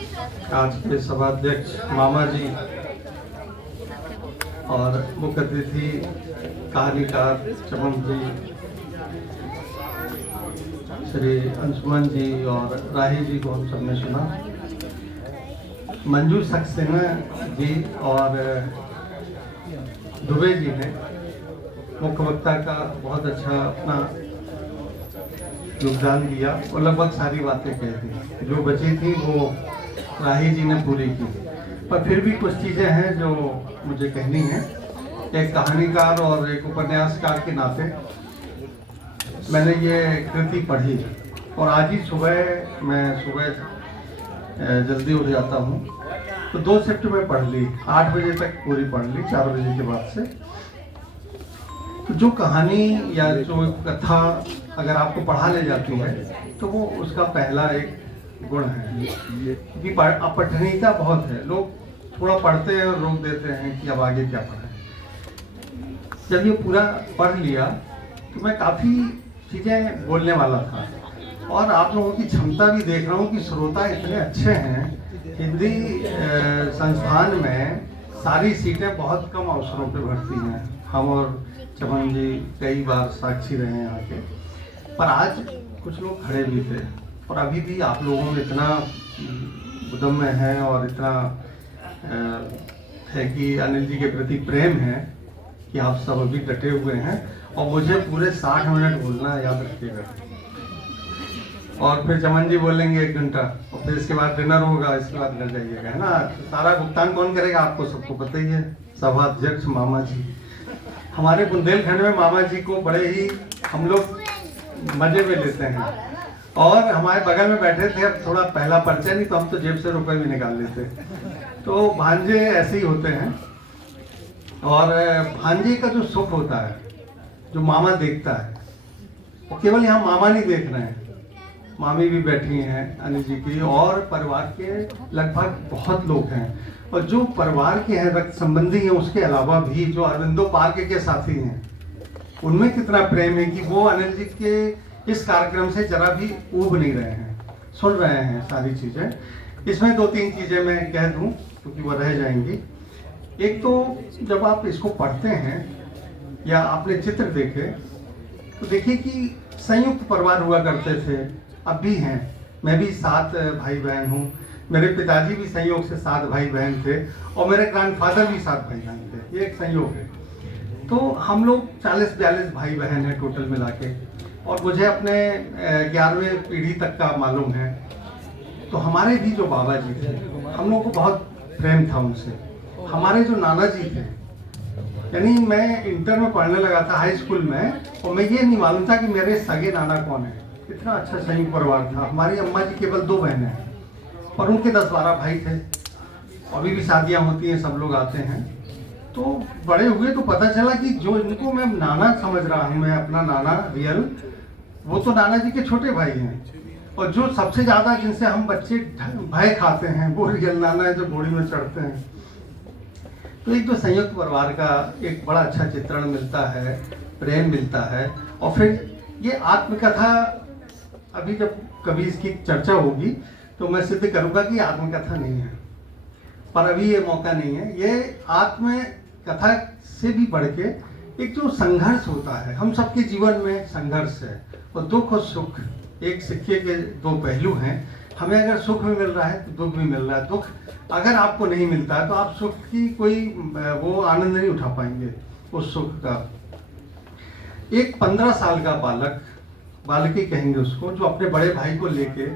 आज के सभाध्यक्ष मामा जी और मुख्य अतिथि कहानीकार चमन जी, श्री अंशुमन जी और राही जी को हम सबने सुना। मंजू सक्सेना जी और दुबे जी ने मुख्य वक्ता का बहुत अच्छा अपना योगदान दिया और लगभग सारी बातें कह दी। जो बची थी वो राही जी ने पूरी की, पर फिर भी कुछ चीज़ें हैं जो मुझे कहनी है। एक कहानीकार और एक उपन्यासकार के नाते मैंने ये कृति पढ़ी और आज ही मैं सुबह जल्दी उठ जाता हूँ, तो 2 शिफ्ट में पढ़ ली, 8 बजे तक पूरी पढ़ ली, 4 बजे के बाद से। तो जो कहानी या जो कथा अगर आपको पढ़ा ले जाती है तो वो उसका पहला एक गुण है कि अपठनीयता बहुत है। लोग थोड़ा पढ़ते हैं और रोक देते हैं कि अब आगे क्या पढ़ें। जब ये पूरा पढ़ लिया तो मैं काफ़ी चीज़ें बोलने वाला था और आप लोगों की क्षमता भी देख रहा हूँ कि श्रोता इतने अच्छे हैं। हिंदी संस्थान में सारी सीटें बहुत कम अवसरों पे भरती हैं। हम और चमन जी कई बार साक्षी रहे हैं यहाँ के, पर आज कुछ लोग खड़े भी थे और अभी भी आप लोगों में इतना उद्यम है और इतना है कि अनिल जी के प्रति प्रेम है कि आप सब अभी डटे हुए हैं और मुझे पूरे 60 मिनट बोलना याद रखिएगा। और फिर चमन जी बोलेंगे 1 घंटा और फिर इसके बाद डिनर होगा, इसके बाद घर जाइएगा, है ना। सारा भुगतान कौन करेगा आपको सबको पता ही है, सभाध्यक्ष मामा जी। हमारे बुंदेलखंड में मामा जी को बड़े ही हम लोग मजे में लेते हैं और हमारे बगल में बैठे थे। अब थोड़ा पहला परिचय नहीं तो हम तो जेब से रुपए भी निकाल लेते। तो भांजे ऐसे ही होते हैं और भांजे का जो सुख होता है, जो मामा देखता है, वो केवल यहाँ मामा नहीं देख रहे हैं, मामी भी बैठी हैं अनिल जी की और परिवार के लगभग बहुत लोग हैं और जो परिवार के हैं, रक्त संबंधी हैं, उसके अलावा भी जो अरविंदो पार्क के साथी हैं, उनमें कितना प्रेम है कि वो अनिल जी के इस कार्यक्रम से जरा भी ऊब नहीं रहे हैं, सुन रहे हैं सारी चीज़ें। इसमें 2-3 चीज़ें मैं कह दूं क्योंकि वो रह जाएंगी। एक तो जब आप इसको पढ़ते हैं या आपने चित्र देखे तो देखिए कि संयुक्त परिवार हुआ करते थे, अब भी हैं। मैं भी 7 भाई बहन हूँ, मेरे पिताजी भी संयोग से 7 भाई बहन थे और मेरे ग्रैंडफादर भी 7 भाई बहन थे, ये एक संयोग है। तो हम लोग 40-42 भाई बहन हैं टोटल मिला के और मुझे अपने 11वीं पीढ़ी तक का मालूम है। तो हमारे भी जो बाबा जी थे, हम लोगों को बहुत प्रेम था उनसे। हमारे जो नाना जी थे, यानी मैं इंटर में पढ़ने लगा था हाई स्कूल में और मैं ये नहीं मालूम था कि मेरे सगे नाना कौन है। इतना अच्छा संयुक्त परिवार था। हमारी अम्मा जी केवल 2 बहनें हैं और उनके 10-12 भाई थे। अभी भी शादियाँ होती हैं, सब लोग आते हैं। तो बड़े हुए तो पता चला कि जो इनको मैं नाना समझ रहा हूँ, मैं अपना नाना रियल, वो तो नाना जी के छोटे भाई हैं और जो सबसे ज़्यादा जिनसे हम बच्चे भय खाते हैं वो रियल नाना है जो घोड़ी में चढ़ते हैं। तो एक तो संयुक्त परिवार का एक बड़ा अच्छा चित्रण मिलता है, प्रेम मिलता है। और फिर ये आत्मकथा, अभी जब कभी इसकी चर्चा होगी तो मैं सिद्ध करूँगा कि आत्मकथा नहीं है, पर अभी ये मौका नहीं है। ये आत्मकथा से भी बढ़ के एक जो संघर्ष होता है, हम सबके जीवन में संघर्ष है और दुख और सुख एक सिक्के के 2 पहलू हैं। हमें अगर सुख भी मिल रहा है तो दुख भी मिल रहा है। दुख अगर आपको नहीं मिलता है तो आप सुख की कोई वो आनंद नहीं उठा पाएंगे उस सुख का। एक 15 साल का बालकी कहेंगे उसको, जो अपने बड़े भाई को लेके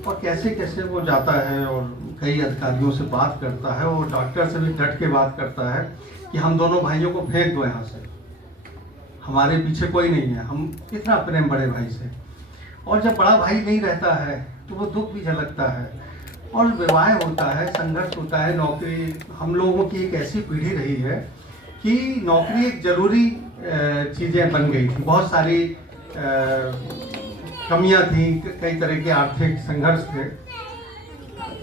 और कैसे कैसे वो जाता है और कई अधिकारियों से बात करता है और डॉक्टर से भी डट के बात करता है कि हम दोनों भाइयों को फेंक दो यहाँ से, हमारे पीछे कोई नहीं है। हम इतना प्रेम बड़े भाई से। और जब बड़ा भाई नहीं रहता है तो वो दुख भी झलकता है और विवाह होता है, संघर्ष होता है। नौकरी, हम लोगों की एक ऐसी पीढ़ी रही है कि नौकरी एक जरूरी चीज़ें बन गई थी। बहुत सारी कमियां थी, कई तरह के आर्थिक संघर्ष थे।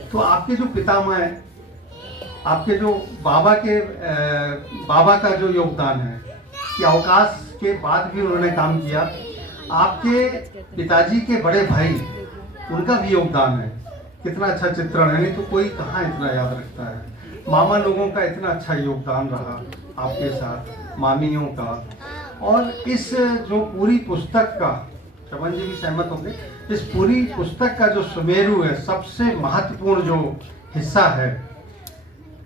तो आपके जो पितामह, आपके जो बाबा का जो योगदान है कि अवकाश के बाद भी उन्होंने काम किया। आपके पिताजी के बड़े भाई, उनका भी योगदान है कितना अच्छा चित्रण है, नहीं तो कोई कहाँ इतना याद रखता है। मामा लोगों का इतना अच्छा योगदान रहा आपके साथ, मामियों का। और इस जो पूरी पुस्तक का, चमन जी भी सहमत होंगे, इस पूरी पुस्तक का जो सुमेरु है, सबसे महत्वपूर्ण जो हिस्सा है,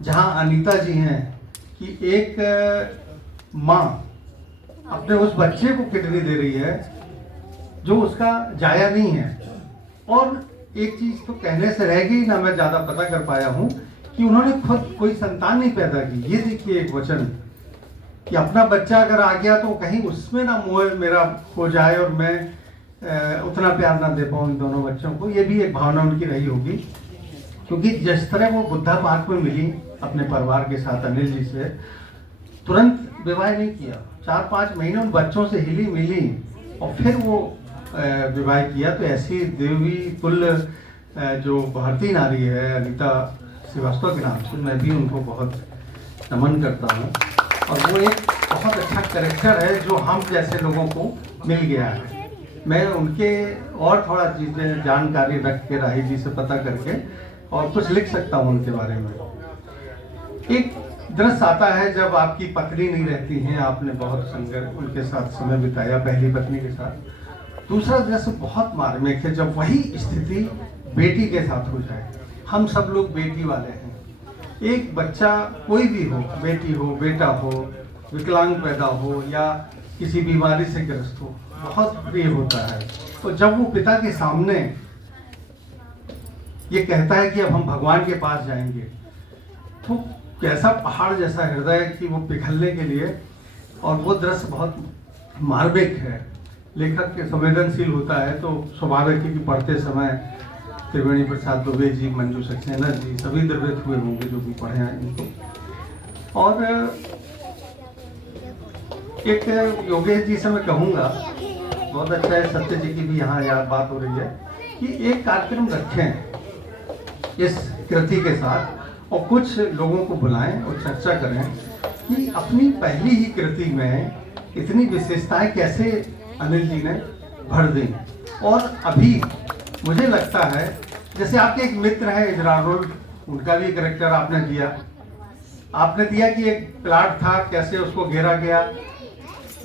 जहाँ अनीता जी हैं कि एक माँ अपने उस बच्चे को किडनी दे रही है जो उसका जाया नहीं है। और एक चीज तो कहने से रह गई ना, मैं ज्यादा पता कर पाया हूँ कि उन्होंने खुद कोई संतान नहीं पैदा की। ये देखिए एक वचन कि अपना बच्चा अगर आ गया तो कहीं उसमें ना मोह मेरा हो जाए और मैं उतना प्यार ना दे पाऊँ इन दोनों बच्चों को। ये भी एक भावना उनकी रही होगी, क्योंकि जिस तरह वो बुद्धा पार्क में मिली अपने परिवार के साथ अनिल जी से, तुरंत विवाह नहीं किया, 4-5 महीने उन बच्चों से हिली मिली और फिर वो विवाह किया। तो ऐसी देवी तुल्य जो भारतीय नारी है अनीता श्रीवास्तव के नाम से, मैं भी उनको बहुत नमन करता हूँ। और वो एक बहुत अच्छा कैरेक्टर है जो हम जैसे लोगों को मिल गया है। मैं उनके और थोड़ा चीज़ें जानकारी रख के राही जी से पता करके और कुछ लिख सकता हूँ उनके बारे में। एक दृश्य आता है जब आपकी पत्नी नहीं रहती हैं, आपने बहुत संघर्ष उनके साथ समय बिताया, पहली पत्नी के साथ। दूसरा दृश्य बहुत मार्मिक है जब वही स्थिति बेटी के साथ हो जाए। हम सब लोग बेटी वाले हैं। एक बच्चा कोई भी हो, बेटी हो, बेटा हो, विकलांग पैदा हो या किसी बीमारी से ग्रस्त हो, बहुत प्रिय होता है। तो जब वो पिता के सामने ये कहता है कि अब हम भगवान के पास जाएंगे, तो कैसा पहाड़ जैसा हृदय कि वो पिघलने के लिए। और वो दृश्य बहुत मार्मिक है। लेखक के संवेदनशील होता है तो स्वाभाविक है कि पढ़ते समय त्रिवेणी प्रसाद दुबे जी, मंजू सक्सेना जी सभी द्रवित हुए होंगे जो भी पढ़े हैं इनको। और एक योगेश जी से मैं कहूँगा, बहुत अच्छा है, सत्य जी की भी यहाँ याद बात हो रही है कि एक कार्यक्रम रखें इस कृति के साथ और कुछ लोगों को बुलाएं और चर्चा करें कि अपनी पहली ही कृति में इतनी विशेषताएं कैसे अनिल जी ने भर दी। और अभी मुझे लगता है जैसे आपके एक मित्र हैं इजरार रोल, उनका भी करेक्टर आपने दिया कि एक प्लाट था, कैसे उसको घेरा गया।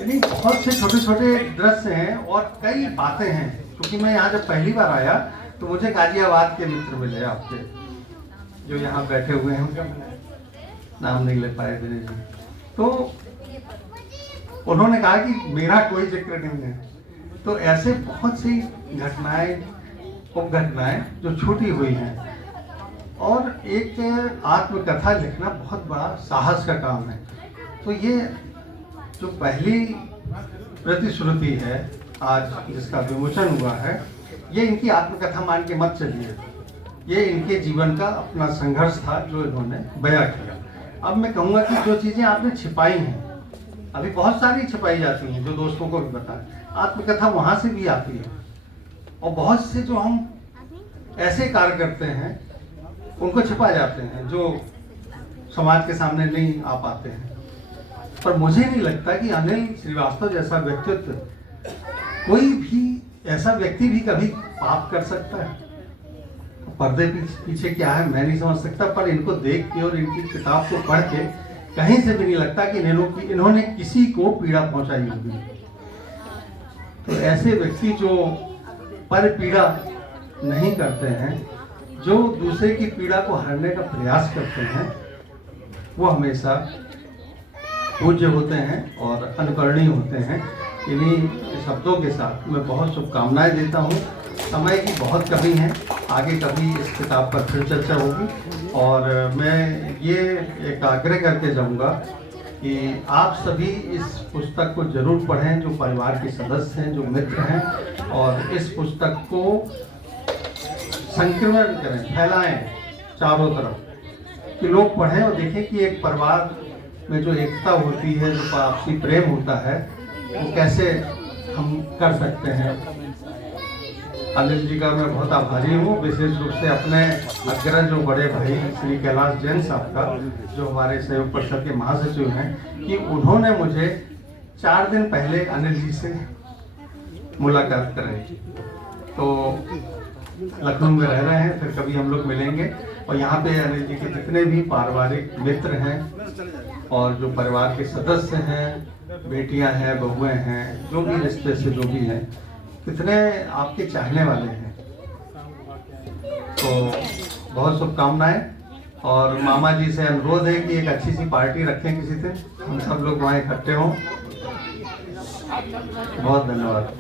यानी बहुत से छोटे छोटे दृश्य हैं और कई बातें हैं। क्योंकि मैं यहाँ जब पहली बार आया तो मुझे गाजियाबाद के मित्र मिले आपके, जो यहाँ बैठे हुए हैं, उनका नाम नहीं ले पाए दिनेश जी। तो उन्होंने कहा कि मेरा कोई जिक्र नहीं है। तो ऐसे बहुत सी घटनाएं, उपघटनाएं जो छूटी हुई हैं। और एक आत्मकथा लिखना बहुत बड़ा साहस का काम है। तो ये जो पहली प्रतिश्रुति है आज जिसका विमोचन हुआ है, ये इनकी आत्मकथा मान के मत चलिए। ये इनके जीवन का अपना संघर्ष था जो इन्होंने बयां किया। अब मैं कहूँगा कि जो चीज़ें आपने छिपाई हैं, अभी बहुत सारी छिपाई जाती हैं, जो दोस्तों को भी बताएं, आत्मकथा वहाँ से भी आती है। और बहुत से जो हम ऐसे कार्य करते हैं उनको छिपा जाते हैं, जो समाज के सामने नहीं आ पाते हैं। पर मुझे नहीं लगता कि अनिल श्रीवास्तव जैसा व्यक्तित्व, कोई भी ऐसा व्यक्ति भी कभी पाप कर सकता है। पर्दे पीछे क्या है मैं नहीं समझ सकता, पर इनको देख के और इनकी किताब को पढ़ के कहीं से भी नहीं लगता कि इन्होंने किसी को पीड़ा पहुंचाई होगी। तो ऐसे व्यक्ति जो पर पीड़ा नहीं करते हैं, जो दूसरे की पीड़ा को हरने का प्रयास करते हैं, वो हमेशा पूज्य होते हैं और अनुकरणीय होते हैं। इन्हीं शब्दों के साथ मैं बहुत शुभकामनाएं देता हूँ। समय की बहुत कमी है, आगे कभी इस किताब पर फिर चर्चा होगी। और मैं ये एक आग्रह करके जाऊँगा कि आप सभी इस पुस्तक को जरूर पढ़ें, जो परिवार के सदस्य हैं, जो मित्र हैं, और इस पुस्तक को संक्रमण करें, फैलाएं चारों तरफ कि लोग पढ़ें और देखें कि एक परिवार में जो एकता होती है, जो आपसी प्रेम होता है, वो कैसे हम कर सकते हैं। अनिल जी का मैं बहुत आभारी हूँ, विशेष रूप से अपने अग्रज जो बड़े भाई श्री कैलाश जैन साहब का, जो हमारे सहयोग परिषद के महासचिव हैं, कि उन्होंने मुझे 4 दिन पहले अनिल जी से मुलाकात कराई। तो लखनऊ में रह रहे हैं, फिर कभी हम लोग मिलेंगे। और यहाँ पे अनिल जी के जितने भी पारिवारिक मित्र हैं और जो परिवार के सदस्य हैं, बेटियां हैं, बहुएं हैं, जो भी रिश्ते से जो भी हैं, कितने आपके चाहने वाले हैं। तो बहुत शुभकामनाएं। और मामा जी से अनुरोध है कि एक अच्छी सी पार्टी रखें किसी दिन, हम सब लोग वहाँ इकट्ठे हों। बहुत धन्यवाद।